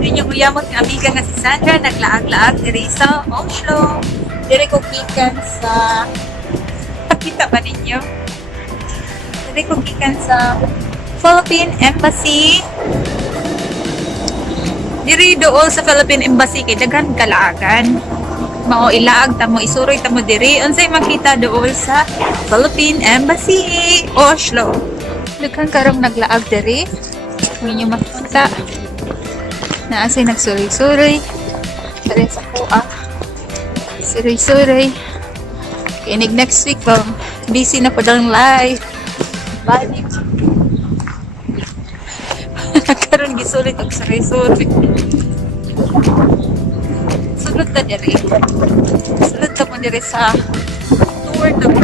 din yung uyamot ng amiga nga si Sandra, naglaag-laag diri sa Oslo. Diri ko gikan sa pakita ba ninyo? Diri ko gikan sa Philippine Embassy. Diri dool sa Philippine Embassy kay daghan kalaagan. Mao ilaag ta mo isuroy ta mo diri unsay makita dool sa Philippine Embassy Oslo. Daghan karong naglaag diri. Ninyo makita na asay nagsuroy-suroy diri sa kuha. Suroy-suroy. Kinig next week pa busy na po dang live. Bye. Karon gisulit og suroy-suroy. Sulod ta diri. Sulod ta mo diri sa tour na mo.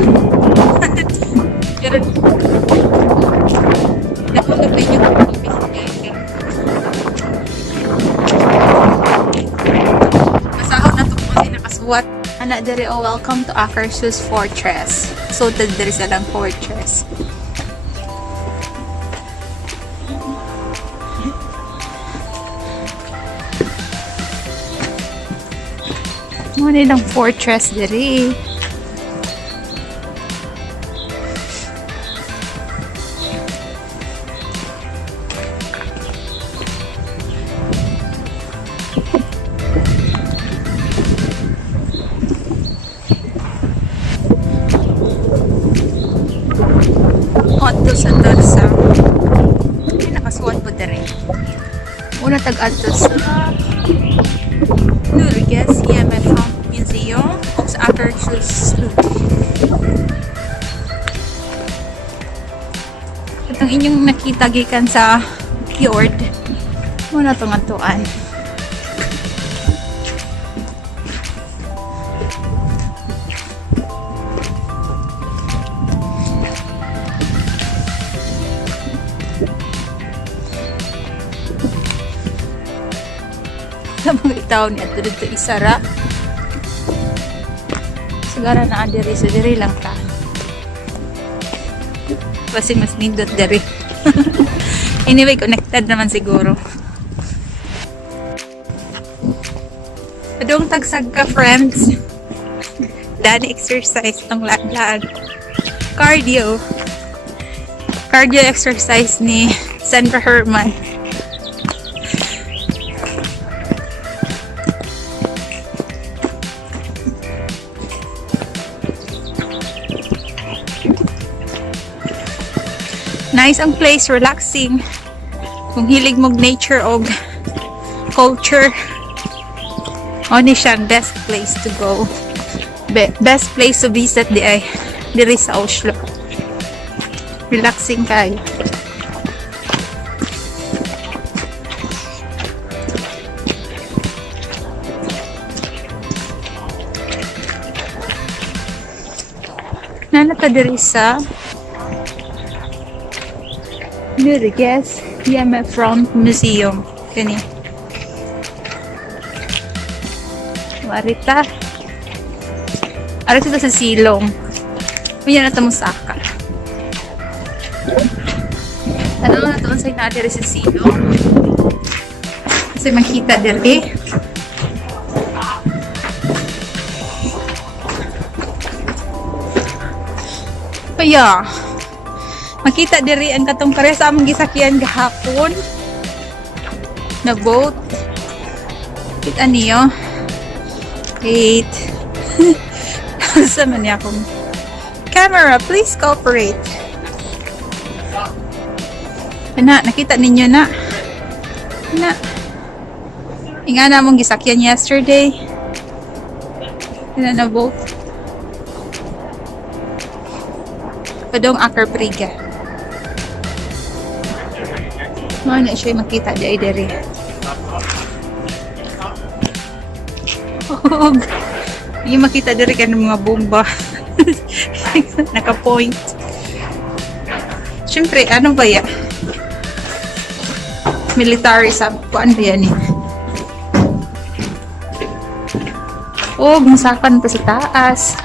Karon napunta pa yung masahod na ito kasi nakasuwat. Anak diri o welcome to Oslo Fortress. So diri sa lang fortress. Muna ng fortress diri. Adto sa Tarsa. Ay, nakasuwat po dere. Una tag-adto sa Nurges Yemen Museum of Oslo. Itong inyong nakita gikan sa fjord. Muna itong atuan. Sa mga itaw ni ato dito isara. Sigara na diri sa diri lang ta. Kasi mas nindot diri. Anyway, connected naman siguro. Padong tagsag ka, friends. Dani exercise tong lag-lag. Cardio. Cardio exercise ni Sandra Herman. Nice ang place, relaxing. Kung hilig mong nature o culture, oni siya best place to go. Best place to visit diri sa Oslo. Relaxing kayo. Nanata diri sa Nurges Yemen Museum. Kani. Marita. Ara sila sa silong. Kunya na tamo saka. Ano na to unsay na diri sa silong? Kasi makita diri. Kaya makita diri ang katong pare sa among gisakyan gahapon na boat. Kita niyo. Wait. Sa man niya akong camera, please cooperate. Na, nakita ninyo na. Na. Inga na among gisakyan yesterday. Na boat. Padong akar priga. Ano siya makita di diri. Yung makita diri ka ng mga bomba. Naka-point. Siyempre, ano ba yan? Military sub. Kuan ba yan eh? Masakan pa sa taas.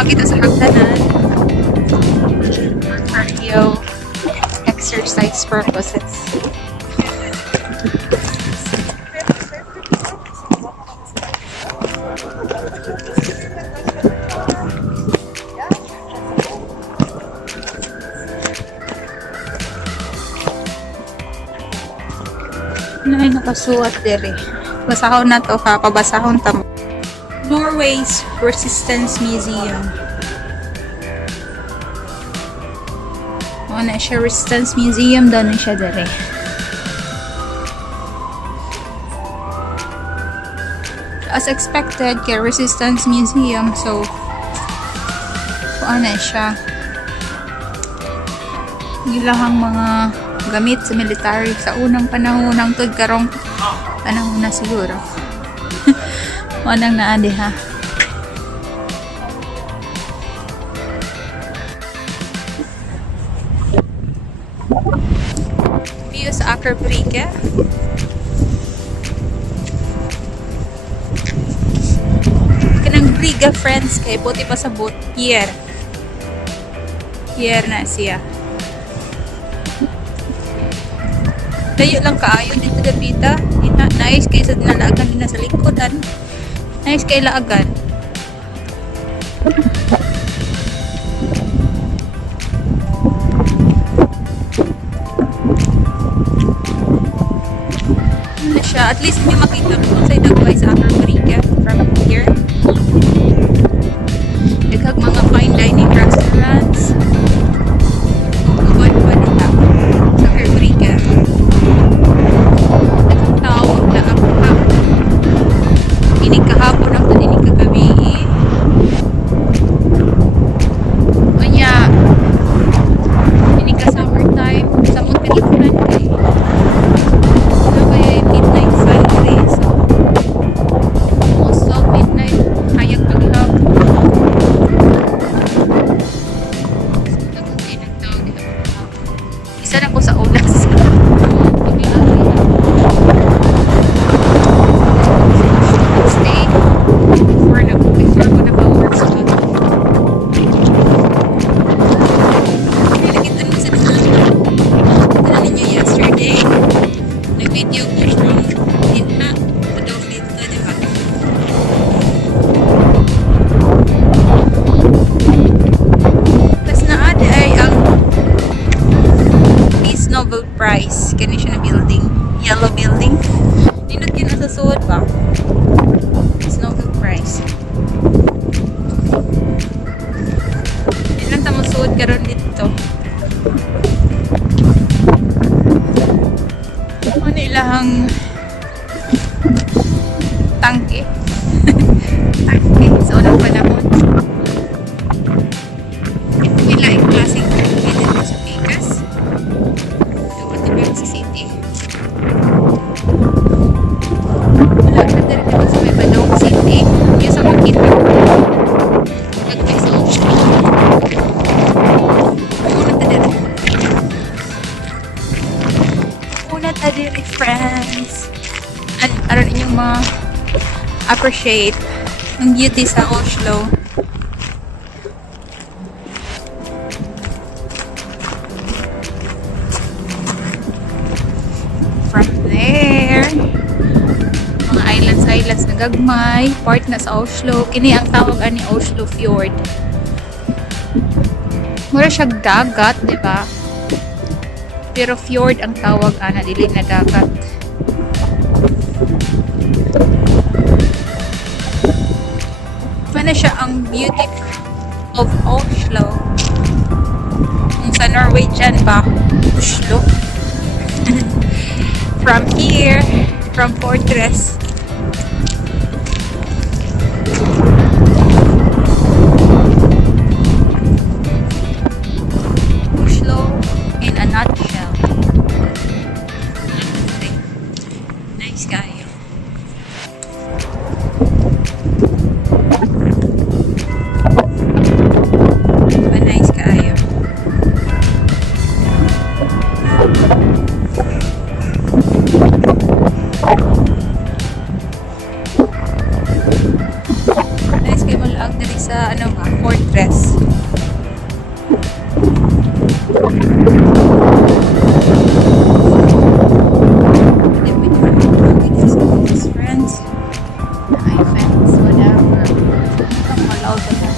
Makita sa hagdanan. cardio exercise purposes. Ay, nakasuot diri. Basahon na to ha, pabasahon tamo. Norway's Resistance Museum. Na siya Resistance Museum daw na siya dere. As expected kay Resistance Museum, so na siya ilahang mga gamit sa military sa unang panahon ng tudkarong panahon na siguro. Manang naadi ha. View sa Aker Brygge. Kanang Brygge friends kay buti pa sa boat pier. Pier na siya. Layo lang kaayo dito dapita. Nice kay sa nalaagan din sa likodan. Nice kay laagan. Ano siya? At least may makita kung sa idagway sa Aker Brygge from here. Daghang mga fine dining restaurants. Uban pa nila sa Aker Brygge. Tawag na ako ha. Inig kahapon ang taninig kagabi. Kanya, inig ka summertime. Sa mga kanikunan kay. Ano kaya yung midnight sunrise? So, most of midnight, hayag paghap. Nagkakay ng tao, di ka paghap. Isa na ko sa ulas. Stay before ko nag-work sa bago. Nakita mo sa nakita ninyo yesterday. Nag-video ko from Dinha to dito, diba? Tapos naada ay ang Peace Nobel Prize. Kani siya na building. Yellow building. Ninot yun sa suod ba? Peace Nobel Prize. Ilan tamo suod karon dito? Ano ilahang tangke? Tangke sa unang panahon. Pila yung klaseng tangke dito sa Pikas. Dumatibang sa city. Wala ka din naman sa may Badong City. Yung sa makita. Nagpay sa Oslo. Una ta din friends. And aron inyong ma-appreciate ang beauty sa Oslo. From there, mga islands na gagmay, part na sa Oslo. Kini ang tawag ani Oslo Fjord. Mura siya dagat, di ba? Pero fjord ang tawag ana, dili na dagat. Ano siya ang beauty of Oslo? Yung sa Norwegian ba? Oslo. From here, from Fortress. Oslo in a nutshell. Nice guy. Nice guy. Friends, my friends, whatever. Ang malaw ba na?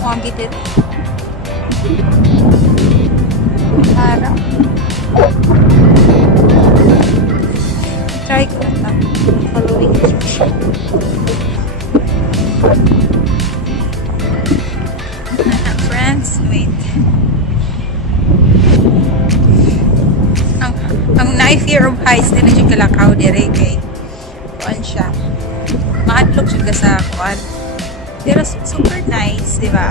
Wagi din. Harap. Try ko na. Following instruction. Friends, wait. Ang na-fear of heights din na yung kalakaw dire kay kuan siya. Maadlok siya sa kuan. Pero super nice, di ba?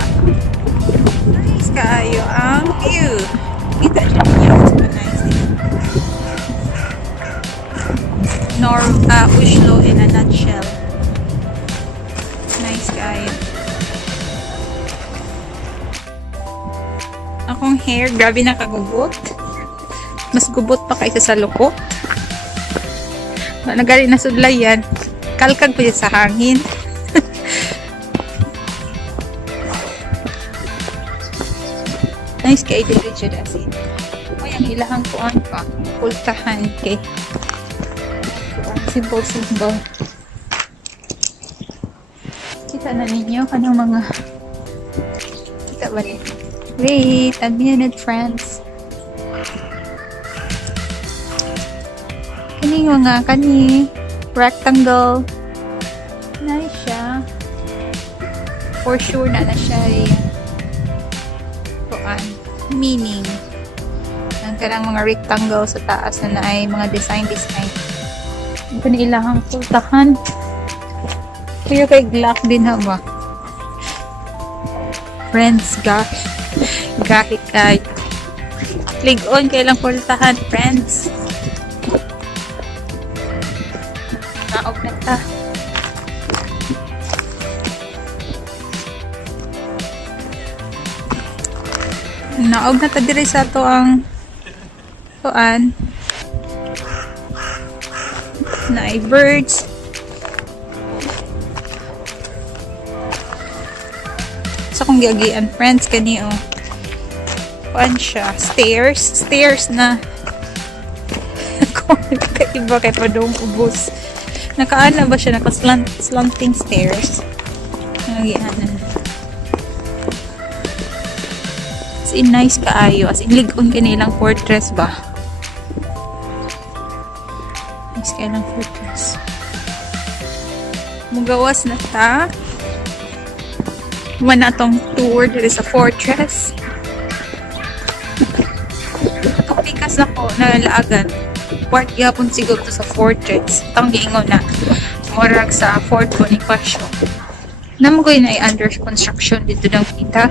Nice kaayo ang view. Kita siya niyo. Super nice. Oslo in a nutshell. Nice kaayo. Akong hair, grabe na kagubot. Mas gubot pa kaysa sa lukot. Nagaling na sudlay yan. Kalkag pa sa hangin. Nice kay diretso dasin. Ay, ang ilahang kuan pa. Pultahan kay. Simple. Kita na ninyo kanang mga kita ba rin? Wait, a minute, friends. Kani rectangle. Nice siya. For sure na siya meaning. Ang kanang mga rectangle sa taas na ay mga design. Kani ilahang pultahan. Kaya kay glock din ha ba? Friends, gosh. Gahit kay. Click on kay lang pultahan, friends. Naog na ta. Naog na ta diri sa to ang tuan na ay birds. Sa kong giagian, friends, kani kuan siya, stairs na kaiba kay padong ubos. Nakaana ba siya? Slanting stairs. Nagianan. As in, nice kaayo. As in, ligon kanilang fortress ba? Nice kanilang fortress. Mugawas na ta. Wala tong tour dito sa fortress. Itong pikas na ko, nalaagan. Part yapon siguro to sa fortress. Itong giingon na morag sa Fort Bonifacio. Naman ko yun ay under construction dito ng kita.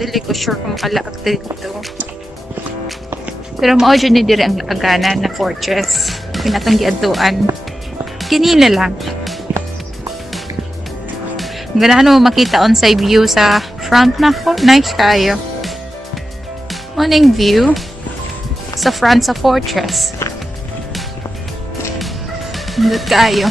Dili ko sure kung makalaag dito. Pero mao dyan ni dire ang laaganan na fortress. Pinatong giadtuan. Kinila lang. Ganahan mo makita on side view sa front na ko. Nice kayo. Morning view sa front sa fortress. Nandot kayo.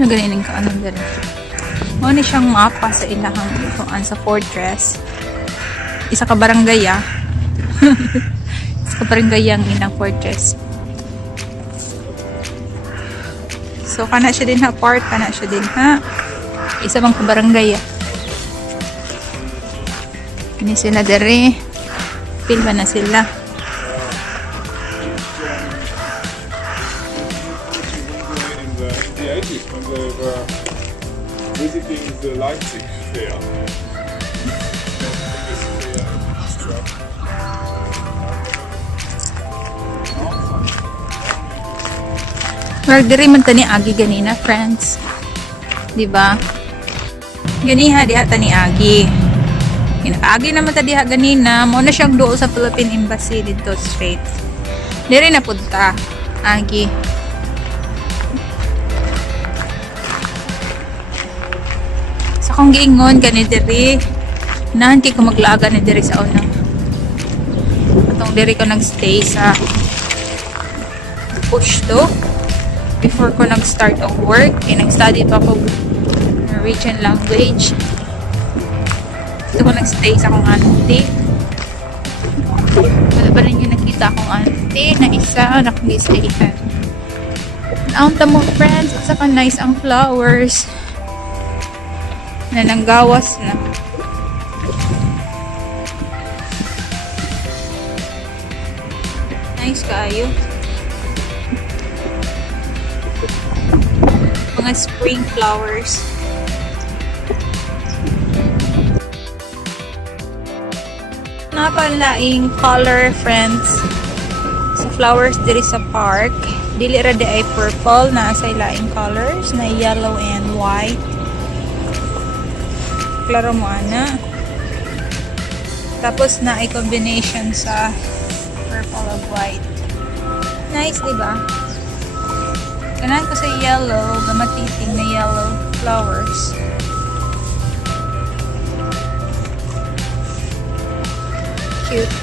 Ano ganinin ka? Anong dala? Ano siyang mapa sa ilahang ituan sa fortress. Isa ka barangay Isa ka barangay ang inang fortress. So, kana siya din ha. Part, kana siya din ha. Isa bang ka barangay Ini sila dere. Pilma na sila. Visiting the Leipzig fair. Well, diri man tani agi ganina, friends. Di ba? Ganiha diha tani agi. Agi naman ta diha ganina, mo na siyang duol sa Philippine Embassy dito straight. Diri na punta agi. Sa kong giingon gani diri Nahan kay ko maglaga ni diri sa una. Atong diri ko nagstay sa Oslo before ko nag-start ang work. Nag-study pa ko Norwegian language. Dito ko nag-stay sa akong auntie. Wala ba rin yung nakita akong auntie na isa nakag-stayhan. Ang tamo friends, at saka nice ang flowers na nanggawas na. Nice kayo. Mga spring flowers. Napalaing color friends sa flowers diri sa park. Dili ra di ay purple na sa laing colors na yellow and white. Klaro mo ana. Tapos na ay combination sa purple of white. Nice, diba? Kanan ko sa yellow, gamatiting na yellow flowers. Cute.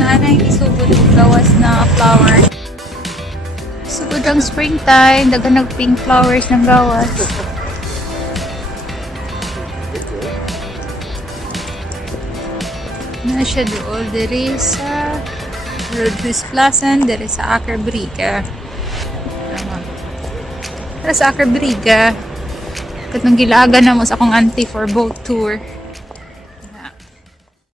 Naanay isugod og gawas na flower. Sugod ang springtime, dagan nag-pink flowers ng gawas. Na siya doon diri sa Rodhus Plaza, diri sa Akerbrygge. Para sa Akerbrygge, katong gilaga na mo sa akong auntie for boat tour.